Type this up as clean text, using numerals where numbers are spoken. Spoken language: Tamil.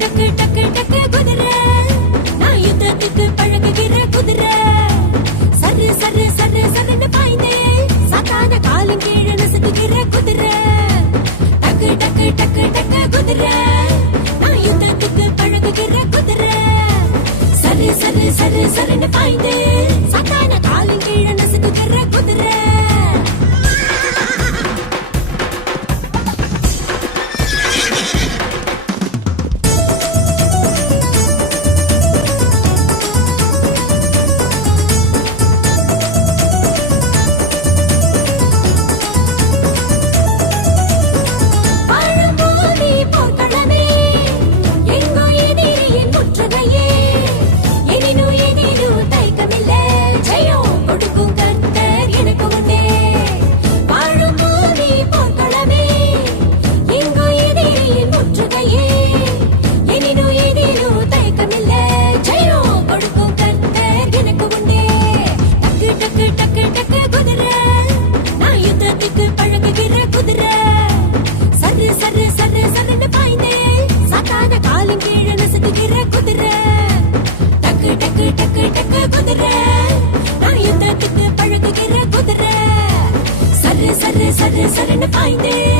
டக்கு டக்கு டக்கு குதிரை, நான் யுத்தத்துக்கு பழகுகிற குதிரை. சரு சரு சரு சருன்னு பாய்ந்தே சாத்தான காலின் கீழே நசுக்குகிற குதிரை. டக்கு டக்கு டக்கு டக்கு குதிரை, நான் யுத்தத்துக்கு பழகுகிற குதிரை. சரு சரு சரு சருன்னு பாய்ந்தே சாத்தான காலின் கீழே நசுக்குகிற குதிரை. சரு சருன்னு பாய்ந்தே